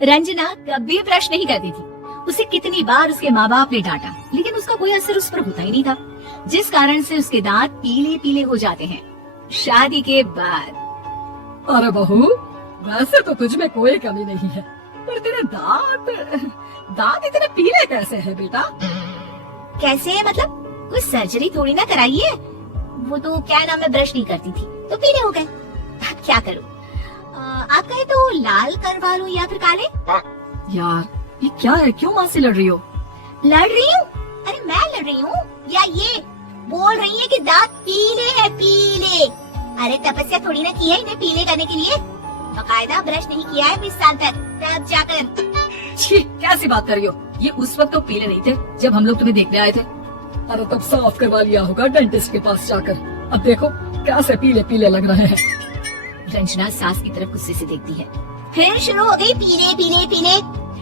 रंजना कभी ब्रश नहीं करती थी। उसे कितनी बार उसके माँ बाप ने डांटा, लेकिन उसका कोई असर उस पर होता ही नहीं था, जिस कारण से उसके दांत पीले पीले हो जाते हैं। शादी के बाद अरे बहू, वैसे तो तुझ में कोई कमी नहीं है, पर तेरे दांत इतने पीले कैसे हैं बेटा? कैसे है मतलब? कोई सर्जरी थोड़ी ना कराई है। वो तो क्या नाम है, ब्रश नहीं करती थी तो पीले हो गए। क्या करूं? आप कहे तो लाल करवा लूं या फिर काले? यार ये क्या है, क्यों माँ से लड़ रही हो? लड़ रही हूँ? अरे मैं लड़ रही हूँ या ये बोल रही है कि दांत पीले हैं, पीले। अरे तपस्या थोड़ी ना की है इन्हें पीले करने के लिए, बकायदा ब्रश नहीं किया है 20 साल तक, तब जाकर। छी, कैसी बात कर रही हो? ये उस वक्त तो पीले नहीं थे जब हम लोग तुम्हें देखने आए थे। अरे तब साफ करवा लिया होगा डेंटिस्ट के पास जाकर। अब देखो कैसे पीले पीले लग रहे हैं। रंजना सास की तरफ गुस्से से देखती है। फिर शुरू हो गई पीले पीले पीले।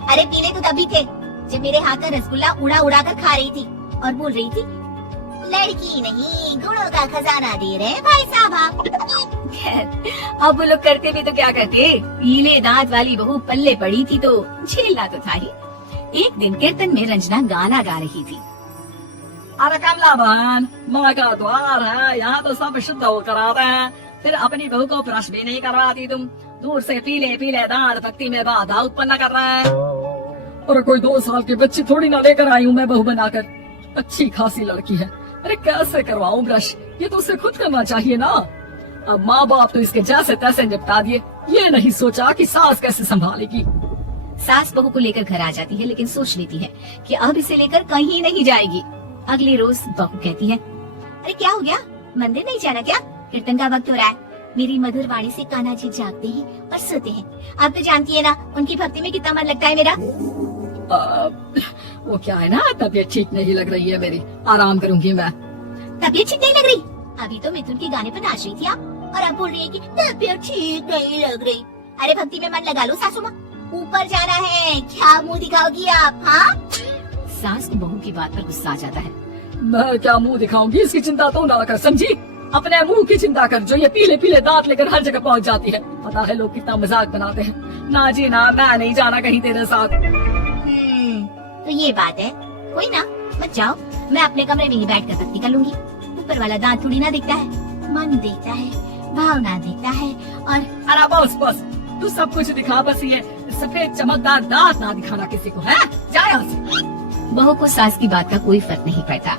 अरे पीले तो तभी थे जब मेरे हाथ का रसगुल्ला उड़ा उड़ा कर खा रही थी और बोल रही थी, लड़की नहीं गुणों का खजाना दे रहे हैं भाई साहब आप। खैर अब वो लोग करते भी तो क्या करते, पीले दांत वाली बहू पल्ले पड़ी थी तो झेलना तो था ही। एक दिन कीर्तन में रंजना गाना गा रही थी। अरे कमला बहन, माँ का द्वार है, यहाँ तो सब शुद्ध होकर आते हैं, फिर अपनी बहू को ब्रश भी नहीं करवाती तुम। दूर से पीले पीले दांत भक्ति में बाधा उत्पन्न कर रहे हैं। और कोई 2 साल की बच्ची थोड़ी ना लेकर आई हूँ मैं बहू बनाकर, अच्छी खासी लड़की है। अरे कैसे करवाऊं ब्रश, ये तो उसे खुद करना चाहिए ना। अब माँ बाप तो इसके जैसे तैसे निपटा दिए, ये नहीं सोचा कि सास कैसे संभालेगी। सास बहू को लेकर घर आ जाती है, लेकिन सोच लेती है कि अब इसे लेकर कहीं नहीं जाएगी। अगले रोज बहू कहती है, अरे क्या हो गया, मंदिर नहीं जाना क्या? कीर्तन का वक्त हो रहा है। मेरी मधुर वाणी से कान्हा जी जागते हैं और सोते हैं। आप तो जानती है ना उनकी भक्ति में कितना मन लगता है मेरा। वो क्या है ना, तबीयत ठीक नहीं लग रही है मेरी, आराम करूंगी मैं। तबीयत ठीक नहीं लग रही? अभी तो मिथुन के गाने पर नाच रही थी आप, और अब बोल रही है कि तबीयत ठीक नहीं लग रही। अरे भक्ति में मन लगा लो सासू माँ, ऊपर जाना है, क्या मुँह दिखाओगी आप? हाँ, सास को बहू की बात पर गुस्सा आ जाता है। मैं क्या मुंह दिखाऊंगी, इसकी चिंता तो ना कर, समझी? अपने मुंह की चिंता कर, जो ये पीले पीले दांत लेकर हर जगह पहुंच जाती है। पता है लोग कितना मजाक बनाते हैं। ना जी ना, मैं नहीं जाना कहीं तेरे साथ। तो ये बात है, कोई ना, मत जाओ, मैं अपने कमरे में ही बैठ कर भक्ति कर लूंगी। ऊपर वाला दांत थोड़ी ना देखता है, मन देखता है, भावना देखता है। और अरे बस बस, तू सब कुछ दिखा, बस ये सफेद चमकदार दांत ना दिखाना किसी को, है? जा यहाँ से। बहू को सास की बात का कोई फर्क नहीं पड़ता,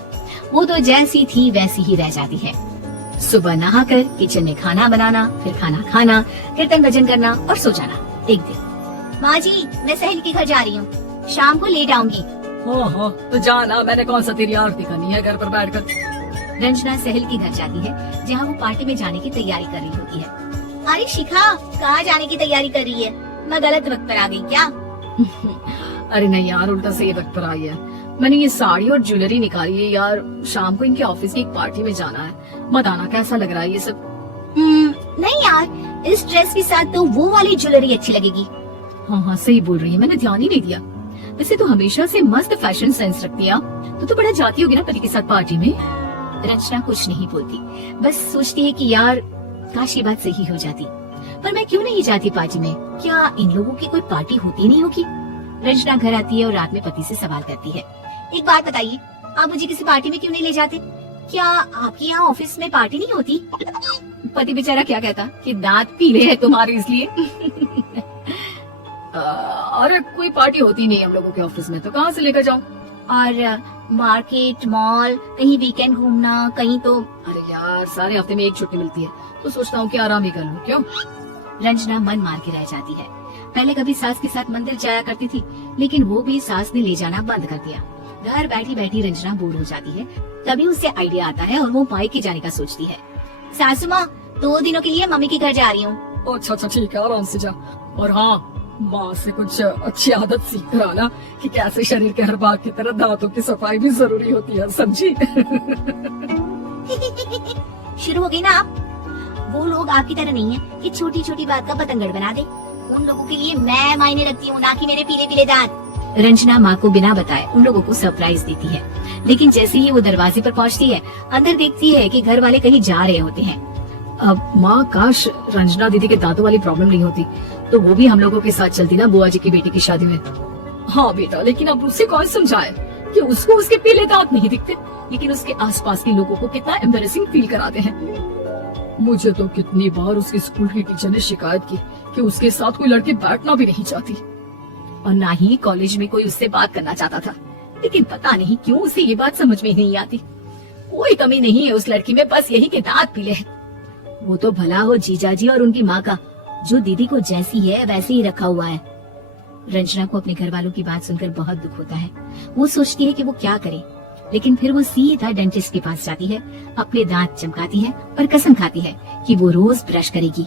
वो तो जैसी थी वैसी ही रह जाती है। सुबह नहाकर किचन में खाना बनाना, फिर खाना खाना, कीर्तन भजन करना और सो जाना। एक दिन, माँ जी मैं सहेली के घर जा रही हूँ, शाम को लेट आऊंगी। हाँ तो जाना, मैंने कौन सा तेरी आरती करनी है घर पर बैठकर। रंजना सहेली के घर जाती है, जहाँ वो पार्टी में जाने की तैयारी कर रही होती है। अरे शिखा, कहाँ जाने की तैयारी कर रही है? मैं गलत वक्त पर आ गई क्या? अरे नहीं यार, उल्टा सही वक्त पर आई है। मैंने ये साड़ी और ज्वेलरी निकाली है यार, शाम को इनके ऑफिस की एक पार्टी में जाना है। बताना कैसा लग रहा है ये सब? नहीं यार, इस ड्रेस के साथ तो वो वाली ज्वेलरी अच्छी लगेगी। हाँ सही बोल रही है, मैंने ध्यान ही नहीं दिया। वैसे तो हमेशा से मस्त फैशन सेंस रखती है। तो बड़ा जाती होगी ना पति के साथ पार्टी में। रंजना कुछ नहीं बोलती, बस सोचती है कि यार काश ये बात सही हो जाती, पर मैं क्यों नहीं जाती पार्टी में? क्या इन लोगों की कोई पार्टी होती नहीं होगी? रंजना घर आती है और रात में पति से सवाल करती है, एक बात बताइए, आप मुझे किसी पार्टी में क्यों नहीं ले जाते? क्या आपके यहाँ ऑफिस में पार्टी नहीं होती? पति बेचारा क्या कहता कि दांत पीले हैं तुम्हारे इसलिए। अरे कोई पार्टी होती नहीं हम लोगों के ऑफिस में, तो कहाँ से लेकर जाऊँ? और मार्केट, मॉल, कहीं वीकेंड घूमना, कहीं तो। अरे यार सारे हफ्ते में एक छुट्टी मिलती है, तो सोचता हूँ कि आराम ही कर लूँ। क्यों? रंजना मन मार के रह जाती है। पहले कभी सास के साथ मंदिर जाया करती थी, लेकिन वो भी सास ने ले जाना बंद कर दिया। घर बैठी बैठी रंजना बोर हो जाती है। तभी उसे आइडिया आता है और वो मायके जाने का सोचती है। सासू माँ, 2 दिनों के लिए मम्मी के घर जा रही हूँ। अच्छा ठीक है, आराम से जा। और हाँ, माँ से कुछ अच्छी आदत सीख कर आना कि कैसे शरीर के हर भाग की तरह दांतों की सफाई भी जरूरी होती है, समझी? शुरू हो गई ना आप? वो लोग आपकी तरह नहीं है कि छोटी छोटी बात का पतंगड़ बना दे। उन लोगों के लिए मैं मायने रखती हूँ, ना कि मेरे पीले पीले दांत। रंजना माँ को बिना बताए उन लोगों को सरप्राइज देती है, लेकिन जैसे ही वो दरवाजे पर पहुँचती है, अंदर देखती है कि घर वाले कहीं जा रहे होते हैं। अब माँ, काश रंजना दीदी के दांतों वाली प्रॉब्लम नहीं होती, तो वो भी हम लोगों के साथ चलती ना बुआ जी की बेटी की शादी में। हाँ बेटा, लेकिन अब उसे कौन समझाए कि उसको उसके पीले दांत नहीं दिखते, लेकिन उसके आसपास के लोगों को कितना एम्बैरेसिंग फील कराते हैं। मुझे तो कितनी बार उसके स्कूल की टीचर ने शिकायत की कि उसके साथ कोई लड़की बैठना भी नहीं चाहती, और ना ही कॉलेज में कोई उससे बात करना चाहता था। लेकिन पता नहीं क्यों उसे ये बात समझ में नहीं आती। कोई कमी नहीं है उस लड़की में, बस यही कि दांत पीले हैं। वो तो भला हो जीजा जी और उनकी माँ का, जो दीदी को जैसी है वैसे ही रखा हुआ है। रंजना को अपने घर वालों की बात सुनकर बहुत दुख होता है। वो सोचती है कि वो क्या करे, लेकिन फिर वो सीधा डेंटिस्ट के पास जाती है, अपने दांत चमकाती है और कसम खाती है कि वो रोज ब्रश करेगी।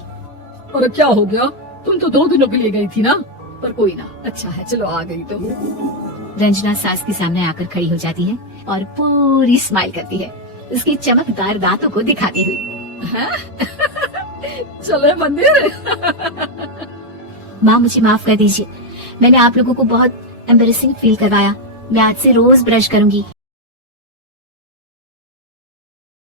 और क्या हो गया, तुम तो 2 दिनों के लिए गई थी ना। पर कोई ना, अच्छा है, चलो आ गई तो। रंजना सास के सामने आकर खड़ी हो जाती है और पूरी स्माइल करती है, उसके चमकदार दांतों को दिखाती हुई। चले मंदिर। माँ मुझे माफ कर दीजिए, मैंने आप लोगों को बहुत एम्बैरेसिंग फील करवाया। मैं आज से रोज ब्रश करूंगी।